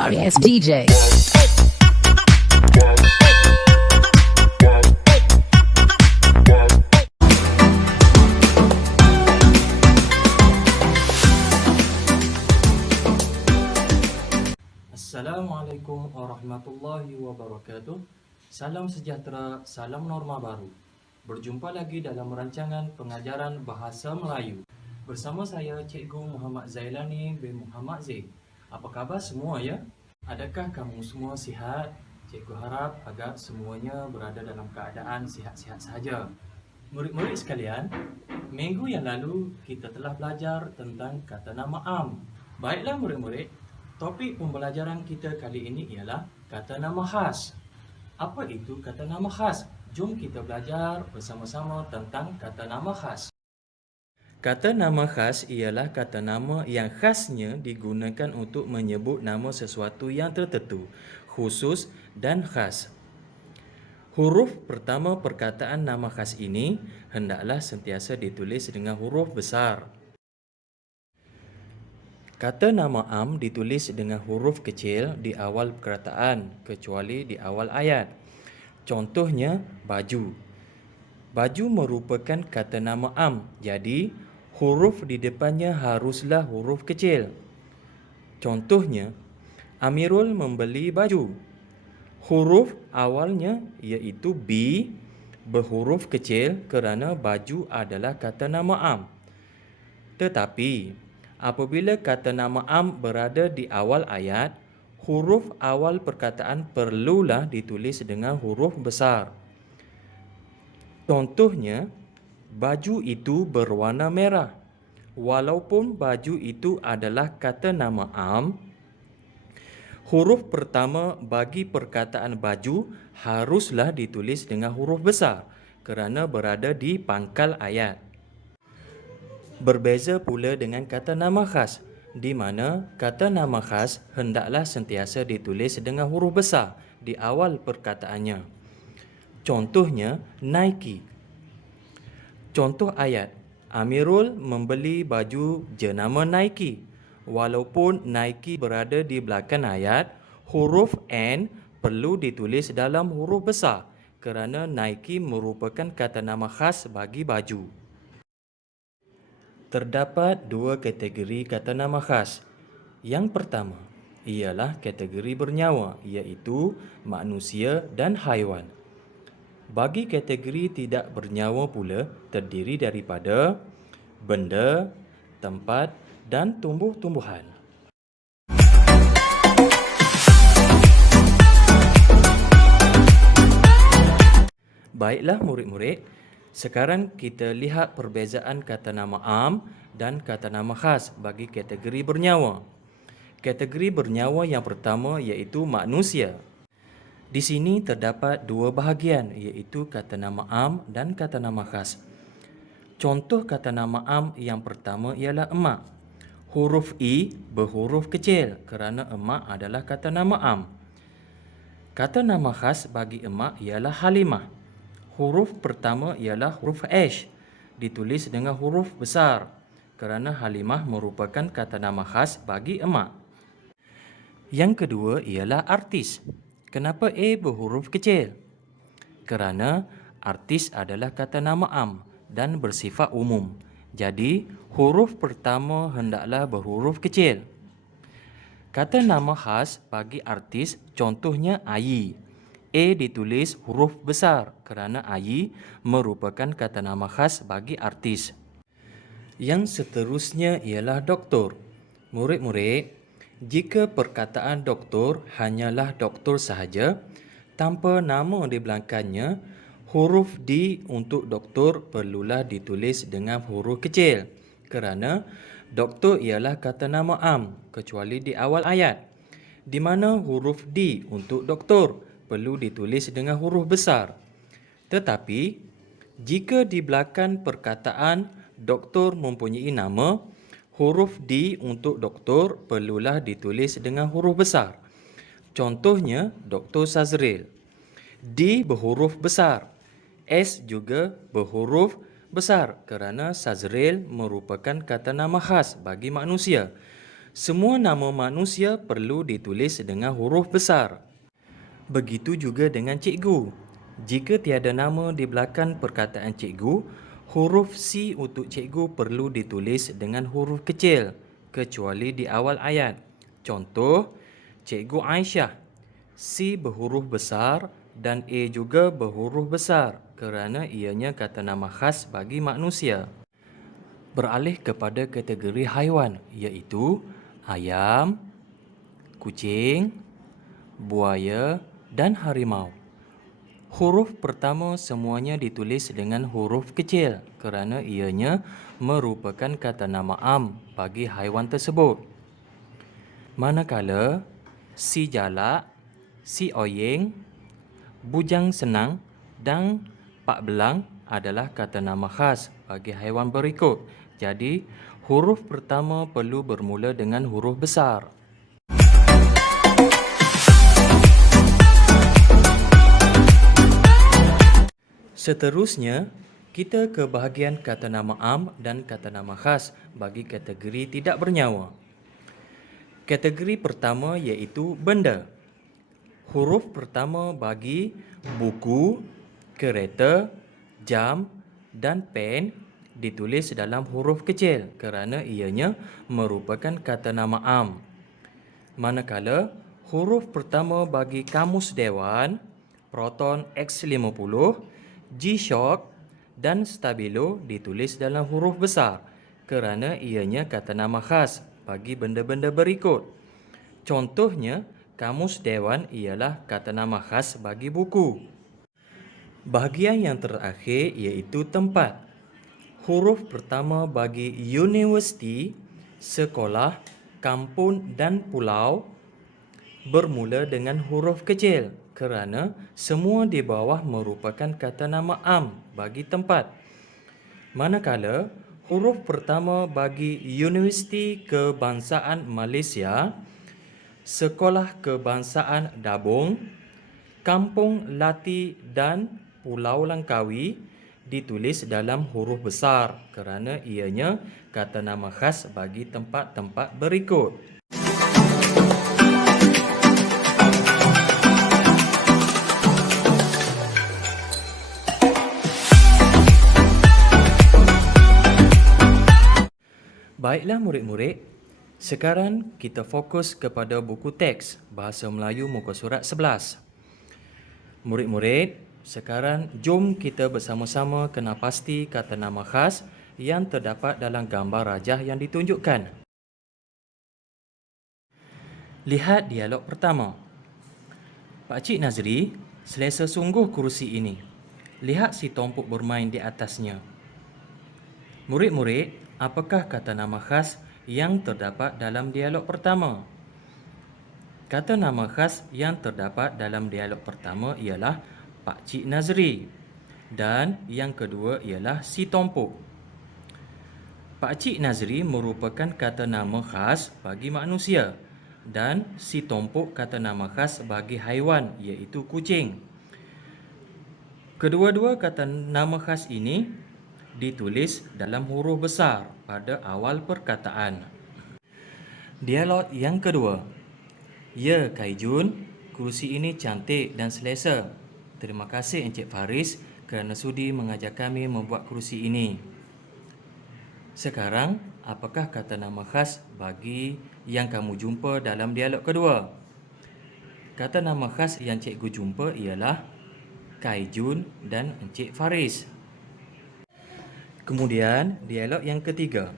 Sorry ass DJ. Assalamualaikum warahmatullahi wabarakatuh. Salam sejahtera, salam norma baru. Berjumpa lagi dalam rancangan pengajaran bahasa Melayu. Bersama saya Cikgu Muhammad Zailani bin Muhammad Zain. Apa khabar semua ya? Adakah kamu semua sihat? Cikgu harap agar semuanya berada dalam keadaan sihat-sihat sahaja. Murid-murid sekalian, minggu yang lalu kita telah belajar tentang kata nama am. Baiklah murid-murid, topik pembelajaran kita kali ini ialah kata nama khas. Apa itu kata nama khas? Jom kita belajar bersama-sama tentang kata nama khas. Kata nama khas ialah kata nama yang khasnya digunakan untuk menyebut nama sesuatu yang tertentu, khusus dan khas. Huruf pertama perkataan nama khas ini hendaklah sentiasa ditulis dengan huruf besar. Kata nama am ditulis dengan huruf kecil di awal perkataan, kecuali di awal ayat. Contohnya, baju. Baju merupakan kata nama am, jadi huruf di depannya haruslah huruf kecil. Contohnya, Amirul membeli baju. Huruf awalnya iaitu B berhuruf kecil kerana baju adalah kata nama am. Tetapi, apabila kata nama am berada di awal ayat, huruf awal perkataan perlulah ditulis dengan huruf besar. Contohnya, baju itu berwarna merah. Walaupun baju itu adalah kata nama am, huruf pertama bagi perkataan baju haruslah ditulis dengan huruf besar kerana berada di pangkal ayat. Berbeza pula dengan kata nama khas, di mana kata nama khas hendaklah sentiasa ditulis dengan huruf besar di awal perkataannya. Contohnya, Nike. Contoh ayat, Amirul membeli baju jenama Nike. Walaupun Nike berada di belakang ayat, huruf N perlu ditulis dalam huruf besar kerana Nike merupakan kata nama khas bagi baju. Terdapat dua kategori kata nama khas. Yang pertama ialah kategori bernyawa, iaitu manusia dan haiwan. Bagi kategori tidak bernyawa pula terdiri daripada benda, tempat dan tumbuh-tumbuhan. Baiklah murid-murid, sekarang kita lihat perbezaan kata nama am dan kata nama khas bagi kategori bernyawa. Kategori bernyawa yang pertama iaitu manusia. Di sini terdapat dua bahagian iaitu kata nama am dan kata nama khas. Contoh kata nama am yang pertama ialah emak. Huruf I berhuruf kecil kerana emak adalah kata nama am. Kata nama khas bagi emak ialah Halimah. Huruf pertama ialah huruf H, ditulis dengan huruf besar kerana Halimah merupakan kata nama khas bagi emak. Yang kedua ialah artis. Kenapa A berhuruf kecil? Kerana artis adalah kata nama am dan bersifat umum. Jadi, huruf pertama hendaklah berhuruf kecil. Kata nama khas bagi artis contohnya Ayi. A ditulis huruf besar kerana Ayi merupakan kata nama khas bagi artis. Yang seterusnya ialah doktor. Murid-murid, jika perkataan doktor hanyalah doktor sahaja, tanpa nama di belakangnya, huruf D untuk doktor perlulah ditulis dengan huruf kecil kerana doktor ialah kata nama am kecuali di awal ayat, di mana huruf D untuk doktor perlu ditulis dengan huruf besar. Tetapi, jika di belakang perkataan doktor mempunyai nama, huruf D untuk doktor perlulah ditulis dengan huruf besar. Contohnya, Dr. Sazril. D berhuruf besar. S juga berhuruf besar kerana Sazril merupakan kata nama khas bagi manusia. Semua nama manusia perlu ditulis dengan huruf besar. Begitu juga dengan cikgu. Jika tiada nama di belakang perkataan cikgu, huruf C untuk cikgu perlu ditulis dengan huruf kecil, kecuali di awal ayat. Contoh, Cikgu Aisyah. C berhuruf besar dan A juga berhuruf besar kerana ianya kata nama khas bagi manusia. Beralih kepada kategori haiwan, iaitu ayam, kucing, buaya dan harimau. Huruf pertama semuanya ditulis dengan huruf kecil kerana ianya merupakan kata nama am bagi haiwan tersebut. Manakala si jalak, si oyeng, bujang senang dan pak belang adalah kata nama khas bagi haiwan berikut. Jadi, huruf pertama perlu bermula dengan huruf besar. Seterusnya, kita ke bahagian kata nama am dan kata nama khas bagi kategori tidak bernyawa. Kategori pertama iaitu benda. Huruf pertama bagi buku, kereta, jam dan pen ditulis dalam huruf kecil kerana ianya merupakan kata nama am. Manakala huruf pertama bagi kamus dewan, Proton X50, G-Shock dan Stabilo ditulis dalam huruf besar kerana ianya kata nama khas bagi benda-benda berikut. Contohnya, kamus dewan ialah kata nama khas bagi buku. Bahagian yang terakhir iaitu tempat. Huruf pertama bagi universiti, sekolah, kampung dan pulau bermula dengan huruf kecil kerana semua di bawah merupakan kata nama am bagi tempat. Manakala huruf pertama bagi Universiti Kebangsaan Malaysia, Sekolah Kebangsaan Dabung, Kampung Lati dan Pulau Langkawi ditulis dalam huruf besar kerana ianya kata nama khas bagi tempat-tempat berikut. Baiklah murid-murid, sekarang kita fokus kepada buku teks Bahasa Melayu muka surat 11. Murid-murid, sekarang jom kita bersama-sama kena pasti kata nama khas yang terdapat dalam gambar rajah yang ditunjukkan. Lihat dialog pertama. Pakcik Nazri, selesa sungguh kerusi ini. Lihat si Tompuk bermain di atasnya. Murid-murid, apakah kata nama khas yang terdapat dalam dialog pertama? Kata nama khas yang terdapat dalam dialog pertama ialah Pakcik Nazri dan yang kedua ialah si Tompuk. Pakcik Nazri merupakan kata nama khas bagi manusia dan si Tompuk kata nama khas bagi haiwan iaitu kucing. Kedua-dua kata nama khas ini ditulis dalam huruf besar pada awal perkataan. Dialog yang kedua. Ya, Kai Jun, kerusi ini cantik dan selesa. Terima kasih Encik Faris kerana sudi mengajak kami membuat kerusi ini. Sekarang, apakah kata nama khas bagi yang kamu jumpa dalam dialog kedua? Kata nama khas yang cikgu jumpa ialah Kai Jun dan Encik Faris. Kemudian, dialog yang ketiga.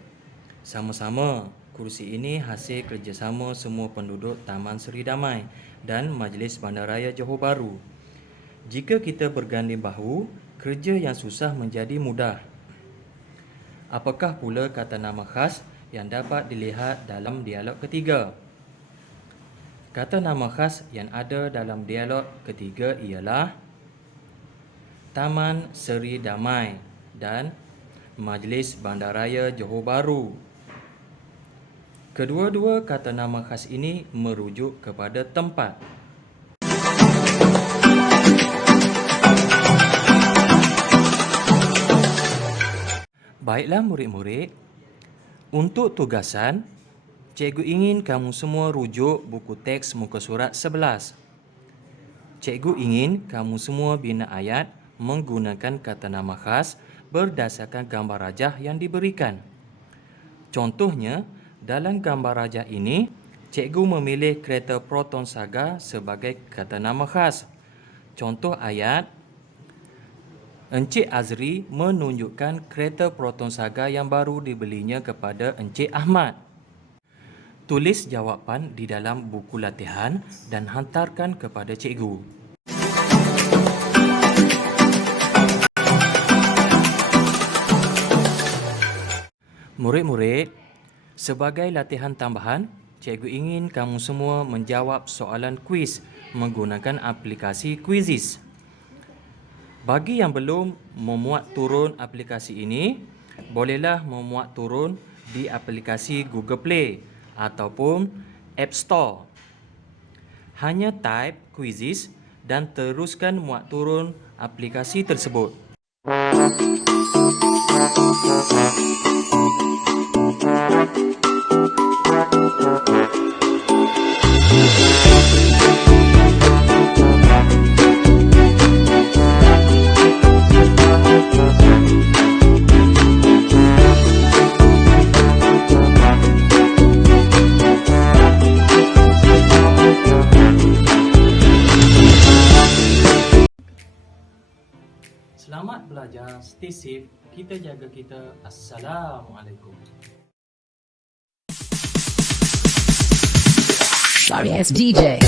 Sama-sama, kerusi ini hasil kerjasama semua penduduk Taman Seri Damai dan Majlis Bandaraya Johor Bahru. Jika kita berganding bahu, kerja yang susah menjadi mudah. Apakah pula kata nama khas yang dapat dilihat dalam dialog ketiga? Kata nama khas yang ada dalam dialog ketiga ialah Taman Seri Damai dan Majlis Bandaraya Johor Bahru. Kedua-dua kata nama khas ini merujuk kepada tempat. Baiklah murid-murid, untuk tugasan, Cikgu ingin kamu semua rujuk buku teks muka surat 11. Cikgu ingin kamu semua bina ayat menggunakan kata nama khas berdasarkan gambar rajah yang diberikan. Contohnya, dalam gambar rajah ini, cikgu memilih kereta Proton Saga sebagai kata nama khas. Contoh ayat, Encik Azri menunjukkan kereta Proton Saga yang baru dibelinya kepada Encik Ahmad. Tulis jawapan di dalam buku latihan dan hantarkan kepada cikgu. Murid-murid, sebagai latihan tambahan, cikgu ingin kamu semua menjawab soalan kuis menggunakan aplikasi Quizizz. Bagi yang belum memuat turun aplikasi ini, bolehlah memuat turun di aplikasi Google Play ataupun App Store. Hanya type Quizizz dan teruskan muat turun aplikasi tersebut. Selamat belajar, stay safe, kita jaga kita. Assalamualaikum. Sorry, it's DJ.